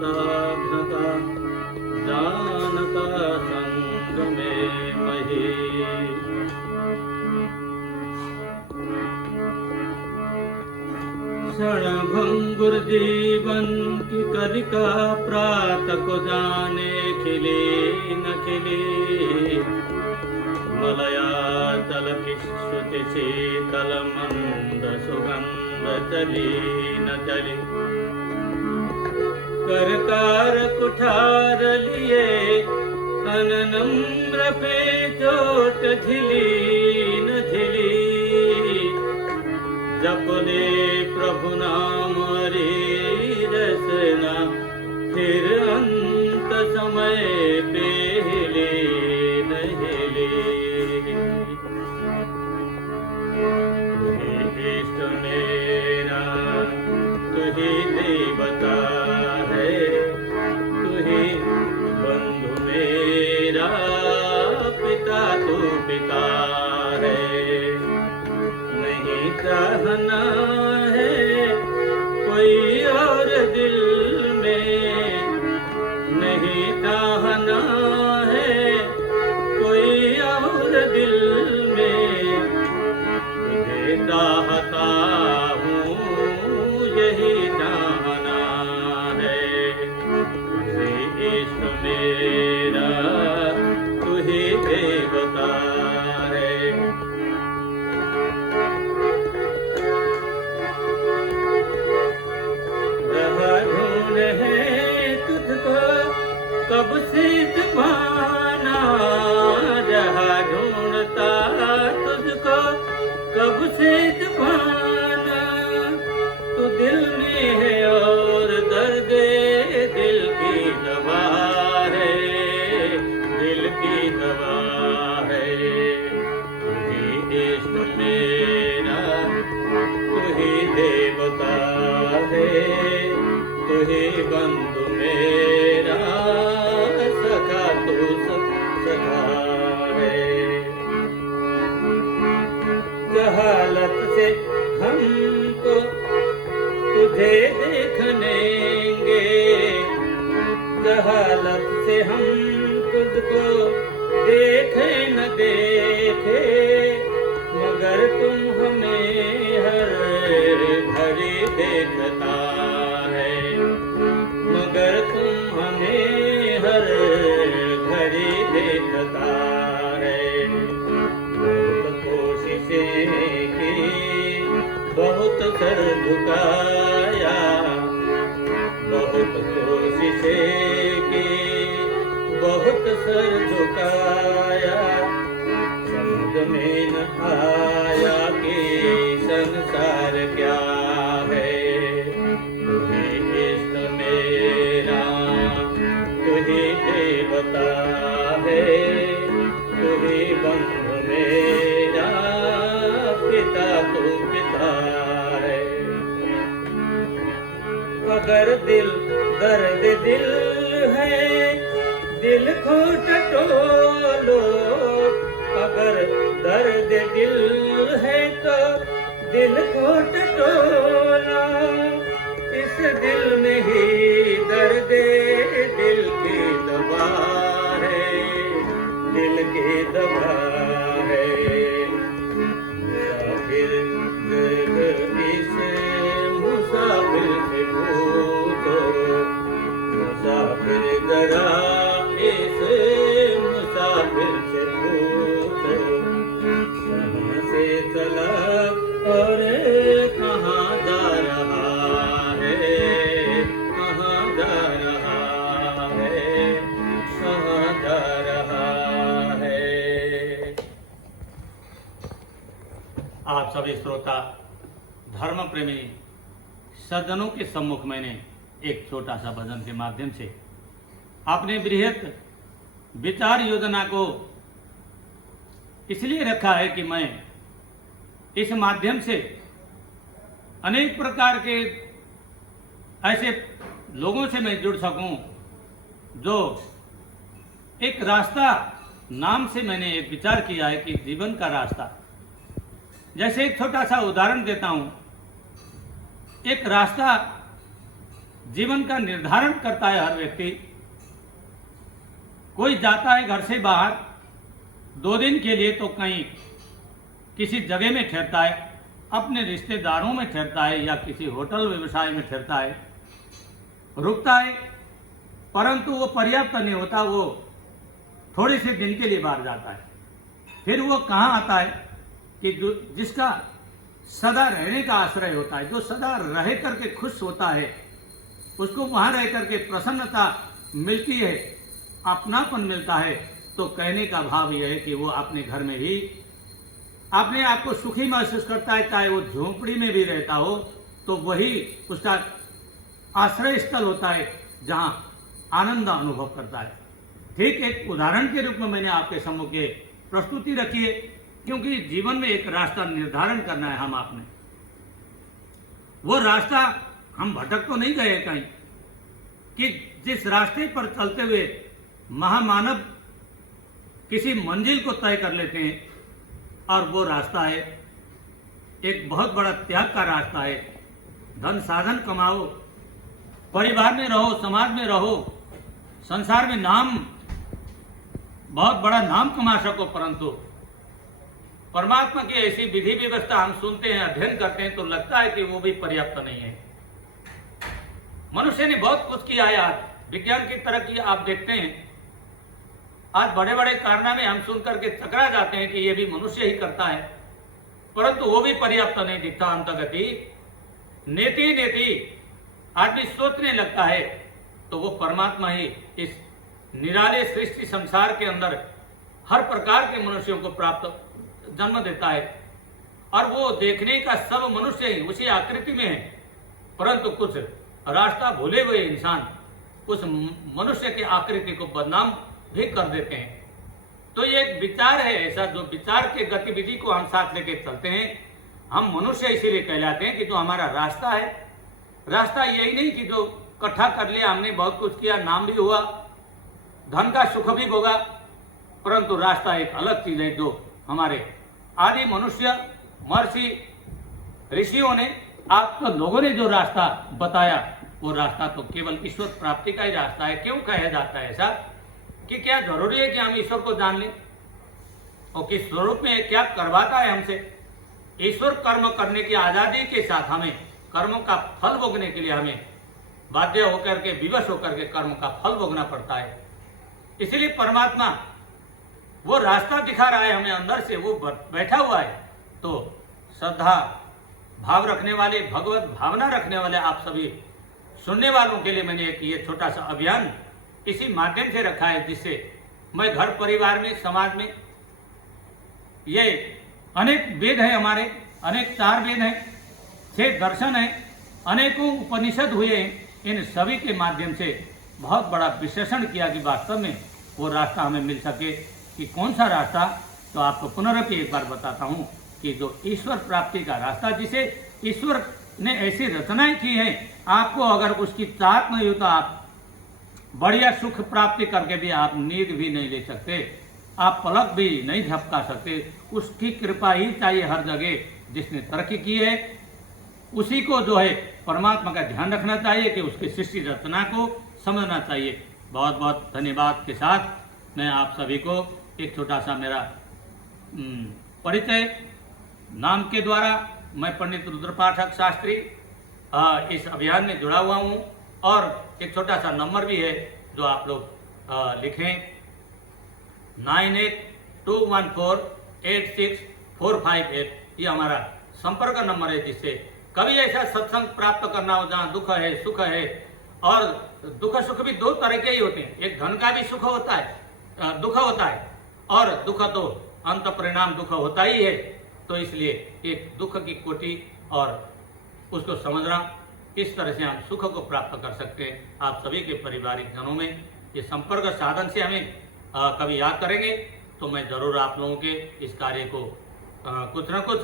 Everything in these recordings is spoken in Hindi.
जानता घ्नता जानता संग में मही। क्षणभंगुर जीवन की कलिका प्रात को जाने खिली न खिली। मलयाचल की श्रुति शीतल मंद सुगंध चली न चली। करकार कुठार लिए तन नम्र पे चोट झिली न झिली। जपले प्रभु नाम हरि रसना फिर अंत समय पे हिले न हिले। इष्ट मेरा तुही देवता है, तुही बंधु मेरा पिता तू पिता है। नहीं चाहना है कोई और दिल में, नहीं चाहना है कोई और दिल में। तुझे चाहता हूँ यही चाहना है। तुझे इष्ट मेरा तुही देवता है। ढूंढ है तुझको कब से जमाना, जहाँ ढूंढता तुझको कब से जमाना। तू दिल में है और दर्द दिल की दवा है, दिल की दवा है। तुझी इष्ट मेरा तुही देवता है, तुही बंधु मेरा सखा तू सखा है। जहालत से हमको तुझे देखनेंगे, जहालत से हम तुझको देखे न देखे। मगर तुम हमें हर घड़ी देखता है, मगर तुम हमें हर घड़ी देखता है। बहुत कोशिशें की, बहुत सर झुकाया, बहुत कोशिशें की, बहुत सर झुकाया। समझ में न आया कि संसार क्या है। तुही इष्ट मेरा तुही देवता है, तुही बंधु मेरा पिता तू पिता है। अगर दिल दर्द दिल है दिल को टटोलो। अगर दर्द दिल है तो दिल को टटोलो। इस दिल में ही दर्द दिल की दवा है, दिल की दवा है। मुसाफिर इस मुसाफिर से पूछो, मुसाफिर जरा इस मुसाफिर से पूछो। कहाँ से चला और कहाँ जा रहा है, कहाँ जा रहा है, कहाँ जा रहा है। आप सभी श्रोता धर्म प्रेमी सज्जनों के सम्मुख मैंने एक छोटा सा भजन के माध्यम से अपने बृहत विचार योजना को इसलिए रखा है कि मैं इस माध्यम से अनेक प्रकार के ऐसे लोगों से मैं जुड़ सकूं जो एक रास्ता नाम से मैंने एक विचार किया है कि जीवन का रास्ता। जैसे एक छोटा सा उदाहरण देता हूं। एक रास्ता जीवन का निर्धारण करता है हर व्यक्ति। कोई जाता है घर से बाहर 2 दिन के लिए तो कहीं किसी जगह में ठहरता है, अपने रिश्तेदारों में ठहरता है या किसी होटल व्यवसाय में ठहरता है, रुकता है, परंतु वो पर्याप्त नहीं होता। वो थोड़े से दिन के लिए बाहर जाता है, फिर वो कहाँ आता है कि जिसका सदा रहने का आश्रय होता है, जो सदा रह करके खुश होता है, उसको वहाँ रह करके प्रसन्नता मिलती है, अपनापन मिलता है। तो कहने का भाव यह है कि वो अपने घर में ही अपने आप को सुखी महसूस करता है, चाहे वो झोंपड़ी में भी रहता हो तो वही उसका आश्रय स्थल होता है जहाँ आनंद अनुभव करता है। ठीक एक उदाहरण के रूप में मैंने आपके सम्मुख ये प्रस्तुति रखी है, क्योंकि जीवन में एक रास्ता निर्धारण करना है हम आपने। वो रास्ता हम भटक तो नहीं गए कहीं, कि जिस रास्ते पर चलते हुए महामानव किसी मंजिल को तय कर लेते हैं, और वो रास्ता है एक बहुत बड़ा त्याग का रास्ता है। धन साधन कमाओ, परिवार में रहो, समाज में रहो, संसार में नाम, बहुत बड़ा नाम कमा सको, परंतु परमात्मा की ऐसी विधि व्यवस्था हम सुनते हैं, अध्ययन करते हैं, तो लगता है कि वो भी पर्याप्त नहीं है। मनुष्य ने बहुत कुछ किया है। आज विज्ञान की तरक्की आप देखते हैं, आज बड़े बड़े कारनामे हम सुन करके चकरा जाते हैं कि ये भी मनुष्य ही करता है, परंतु वो भी पर्याप्त नहीं दिखता। अंतगति नेति नेति आदमी सोचने लगता है तो वो परमात्मा ही इस निराले सृष्टि संसार के अंदर हर प्रकार के मनुष्यों को प्राप्त जन्म देता है, और वो देखने का सब मनुष्य ही उसी आकृति में है, परंतु कुछ रास्ता भूले हुए इंसान उस मनुष्य की आकृति को बदनाम भी कर देते हैं। तो ये एक विचार है ऐसा, जो विचार के गतिविधि को हम साथ लेके चलते हैं। हम मनुष्य इसीलिए कहलाते हैं कि जो हमारा रास्ता है, रास्ता यही नहीं कि जो इकट्ठा कर लिया हमने, बहुत कुछ किया, नाम भी हुआ, धन का सुख भी भोगा, परंतु रास्ता एक अलग चीज है जो हमारे आदि मनुष्य महर्षि ऋषियों ने, आप तो लोगों ने जो रास्ता बताया, वो रास्ता तो केवल ईश्वर प्राप्ति का ही रास्ता है। क्यों कहा जाता है ऐसा? कि क्या जरूरी है कि हम ईश्वर को जान लें, और किस स्वरूप में क्या करवाता है हमसे? ईश्वर कर्म करने की आजादी के साथ हमें कर्मों का फल भोगने के लिए हमें बाध्य होकर के, विवश होकर के कर्म का फल भोगना पड़ता है। इसीलिए परमात्मा वो रास्ता दिखा रहा है हमें अंदर से, वो बैठा हुआ है। तो श्रद्धा भाव रखने वाले, भगवत भावना रखने वाले आप सभी सुनने वालों के लिए मैंने एक ये छोटा सा अभियान इसी माध्यम से रखा है, जिससे मैं घर परिवार में, समाज में, ये अनेक वेद है हमारे, अनेक 4 वेद हैं, 6 दर्शन हैं, अनेकों उपनिषद हुए हैं, इन सभी के माध्यम से बहुत बड़ा विश्लेषण किया कि वास्तव में वो रास्ता हमें मिल सके कि कौन सा रास्ता। तो आपको पुनरपि एक बार बताता हूँ कि जो ईश्वर प्राप्ति का रास्ता, जिसे ईश्वर ने ऐसी रचनाएं की हैं, आपको अगर उसकी चाहत नहीं हो तो आप बढ़िया सुख प्राप्ति करके भी आप नींद भी नहीं ले सकते, आप पलक भी नहीं झपका सकते। उसकी कृपा ही चाहिए हर जगह। जिसने तरक्की की है उसी को जो है परमात्मा का ध्यान रखना चाहिए कि उसकी सृष्टि रचना को समझना चाहिए। बहुत बहुत धन्यवाद के साथ मैं आप सभी को एक छोटा सा मेरा परिचय नाम के द्वारा, मैं पंडित रुद्र पाठक शास्त्री इस अभियान में जुड़ा हुआ हूँ, और एक छोटा सा नंबर भी है जो आप लोग लिखें 9821486458। ये हमारा संपर्क नंबर है, जिससे कभी ऐसा सत्संग प्राप्त करना हो जहाँ दुख है, सुख है, और दुख सुख भी 2 तरह के ही होते हैं। एक धन का भी सुख होता है, दुख होता है, और दुख तो अंत परिणाम दुख होता ही है। तो इसलिए एक दुख की कोटि और उसको समझना, इस तरह से हम सुख को प्राप्त कर सकते हैं। आप सभी के पारिवारिक जनों में ये संपर्क साधन से हमें कभी याद करेंगे तो मैं जरूर आप लोगों के इस कार्य को कुछ न कुछ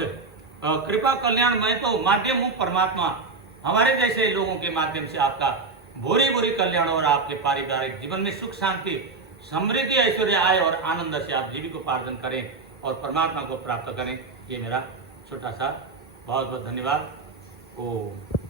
कृपा कल्याण, मैं तो माध्यम हूँ, परमात्मा हमारे जैसे लोगों के माध्यम से आपका भूरी भूरी कल्याण और आपके पारिवारिक जीवन में सुख शांति समृद्धि ऐश्वर्य आए और आनंद से आप जीविकोपार्जन करें और परमात्मा को प्राप्त करें। ये मेरा छोटा सा बहुत बहुत धन्यवाद। ओम।